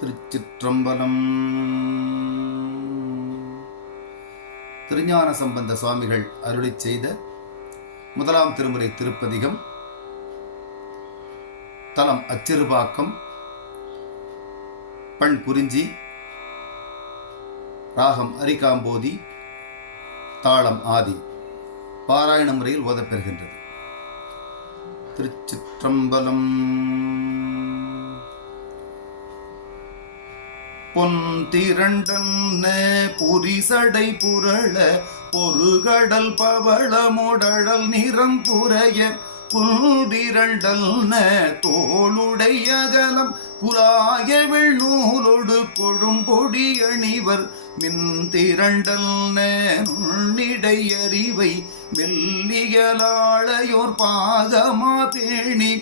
திருச்சிற்றம்பலம். திருஞான சம்பந்த சுவாமிகள் அருளிச் செய்த முதலாம் திருமுறை திருப்பதிகம். தலம் அச்சிறுபாக்கம். பண் குறிஞ்சி ராகம் அரிகாம்போதி. தாளம் ஆதி. பாராயண முறையில் ஓதப்பெறுகின்றது திருச்சிற்றம்பலம். பொன் பொந்திரண்டன்ன புரிசடை புரள பொறுகடல் பவளமுடழல் நிறம் புறைய குந்திரண்டல்ன தோளுடை அகலம் குலாய வெள்நூலொடு கொழும்பொடி அணிவர் மின்திரண்டல்ன நுண்ணிடை மெல்லியலாளையோர் பாகமா பேணி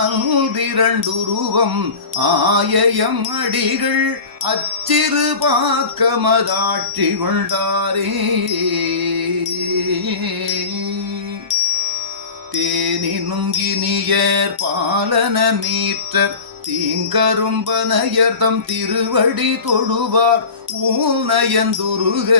அல்பிரண்டுருவம் ஆயயம் அடிகள் அச்சிறு பாக்கமதாட்சி கொண்டாரே தேனினும் இனியர் பாலன நீற்றர் தீங்கரும்பனையர்தம் திருவடி தொழுவார். ஊனயந்துருக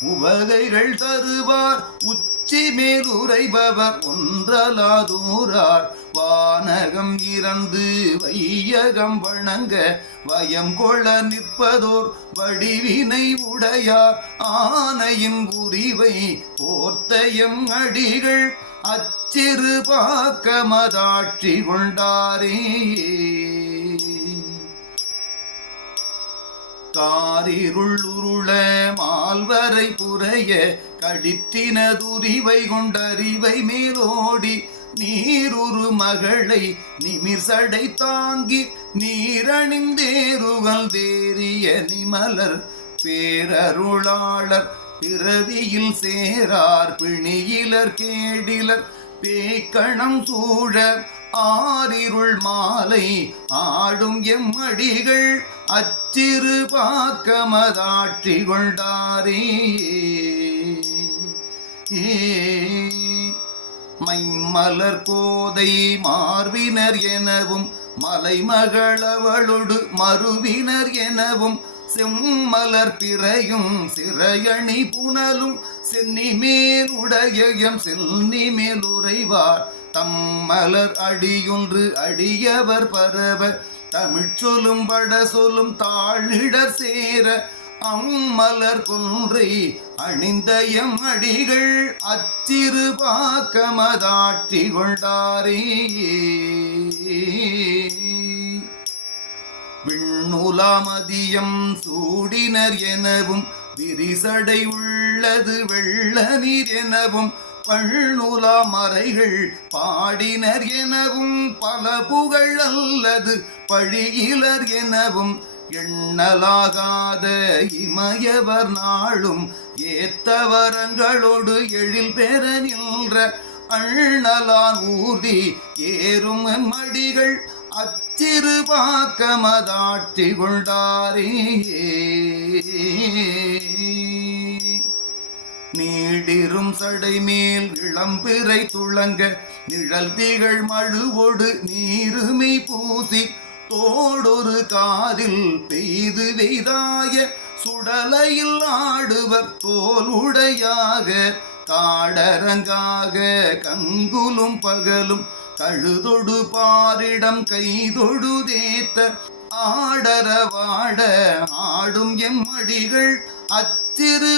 உவகைகள் தருவார். உச்சி மேல் உரைபவர் ஒன்றலாதூரார். வானகம் இறந்து வையகம் வணங்க வயம் கொள நிற்பதோர் வடிவினை உடையார். ஆனையின் உரிவை போர்த்தயம் அடிகள் அச்சிறு பாக்கமதாட்சி கொண்டாரே. காரிருள் மால்வரை புறைய கழித்தினதுரிவை கொண்டறிவை மேலோடி நீருரு மகளை நிமிர்சடை தாங்கி நீரணிந்தேருவல் தேறிய நிமலர் பேரருளாளர் பிறவியில் சேரார் பிணியிலர் கேடிலர் பேக்கணம் சூழ ஆரிருள் மாலை ஆடும் எம்மடிகள் அச்சிறு பாக்கமதாற்றி கொண்டாரே மைமலர் கோதை மார்பினர் எனவும் மலைமகளவளொடு மறுவினர் எனவும் செம்மலர் பிறையும் சிறையணி புனலும் சென்னி மேலுடையம் சென்னி மேல் உறைவார். தம் மலர் அடியொன்று அடியவர் பரவ தமிழ் சொல்லும் பட சொல்லும் தாழிடர் சேர அம்மலர் கொன்றை அணிந்த எம் அடிகள் அச்சிறு பாக்கமதாட்சி கொண்டாரே. விண்ணுலாமதியம் சூடினர் எனவும் விரிசடை உள்ளது வெள்ள நீர் எனவும் பள்ளுல மறைகள் பாடினர் எனவும் பல புகழ் அல்லது பழியிலர் எனவும் எண்ணலாகாத இமயவர் நாளும் ஏத்தவரங்களோடு எழில் பெற நின்ற அண்ணலான் ஊர்தி ஏறும் மடிகள் அச்சிறு பாக்கமதாட்சி கொண்டாரே. நீடிரும் சடை மேல் இளம்பிறை துளங்க நிழல் திகழ் மழுவோடு நீருமை பூசி தோடொரு காதில் பெய்து வெய்தாய சுடலையில் ஆடுவர் தோலுடையாக காடரங்காக கங்குலும் பகலும் கழுதொடு பாரிடம் கைதொடு தேத்த ஆடரவாட ஆடும் எம்மடிகள் அச்ச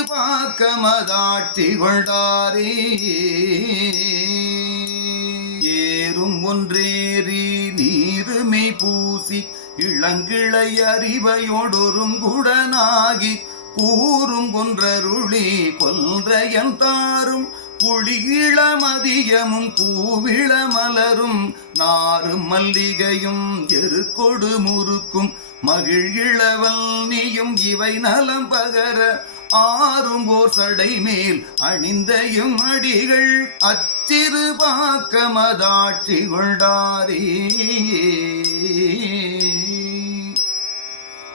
பாக்கமதாட்சி கொண்டாரே ஏறும் ஒன்றேறி நீருமை பூசி இளங்கிளை அறிவையோடொரும் குடனாகி கூறும் கொன்றருளி கொன்றையன் தாரும் புளியிளமதியமும் பூவிள மலரும் நாறு மல்லிகையும் எருக்கொடு முறுக்கும் மகிழ்கிழவல் நீயும் இவை நலம் பகர ஆறும் ஓர் சடை மேல் அணிந்தையும் அடிகள் அச்சிறு பாக்கமதாட்சி கொண்டாரே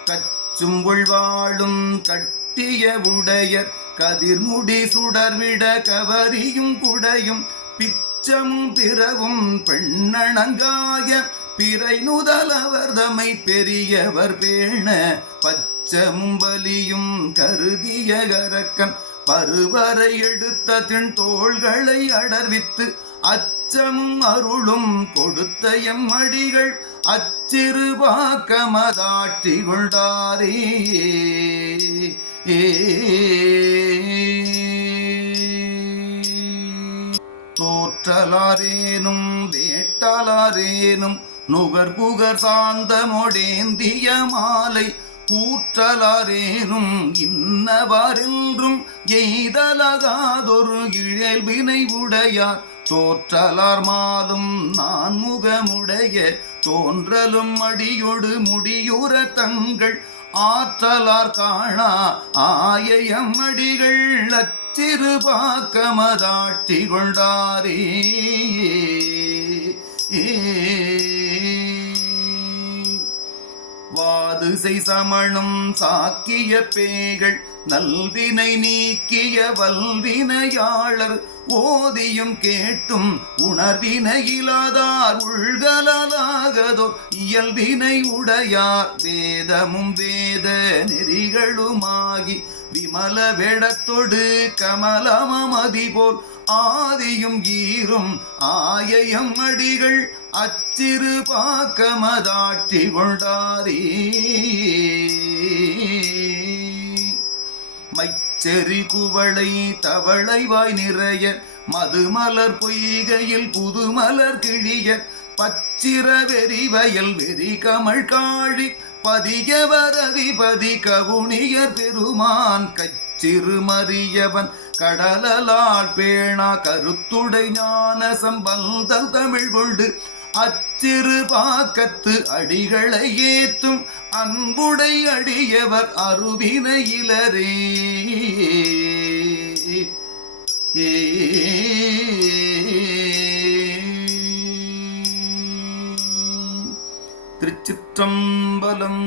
கச்சும் உள்வாழும் கட்டிய உடையர் கதிர்முடி சுடர்விட கவரியும் குடையும் பிச்சமும் பிறவும் பெண்ணணங்காய பிறை நுதலவர் தமை பெரியவர் பேண பச்சமும் பலியும் கருதிய கரக்கன் பருவரை எடுத்த தின் தோள்களை அடர்வித்து அச்சமும் அருளும் கொடுத்த எம் அடிகள் அச்சிறு பாக்கமதாட்சி கொண்டாரே தோற்றலாரேனும் வேட்டலாரேனும் நுகர் புகர் சார்ந்த மொடேந்திய மாலை கூற்றலாரேனும் இன்னவாரென்றும் எய்தலகாதொரு இயல்பினை உடையார். தோற்றலார் மாதும் நான் முகமுடைய தோன்றலும் அடியொடு முடியுற தங்கள் ஆற்றலார் காணா ஆயம் அடிகள் அச்சிறு பாக்கமதாட்சி கொண்டாரே வாதுசை சமணம் சாக்கிய பேகள் நல்வினை நீக்கிய வல்வினையாளர் ஓதியும் கேட்டும் உணர்வினையிலாதார் உள்கலாகதோ இயல்பினை உடையார் வேதமும் வேத நெறிகளுமாகி விமல வெடத்தொடு கமலமதி போல் ஆதியும் ஈரும் ஆயயம் அடிகள் அச்சிறு பாக்கமதாட்சி கொண்டாரே. மைச்செறி குவளை தவளை வாய் நிறைய மதுமலர் பொய்கையில் புதுமலர் கிழிய பச்சிர வெறி வயல் வெறி கமழ் காழி பதியவர் கவுனியர் பெருமான் கச்சிறுமறியவன் கடலால் பேணா கருத்துடை ஞான சம்பந்தல் தமிழ் கொண்டு அச்சிறு பாக்கத்து அடிகளை ஏத்தும் அன்புடை அடியவர் அருவினையிலரே திருச்சிற்றம்பலம்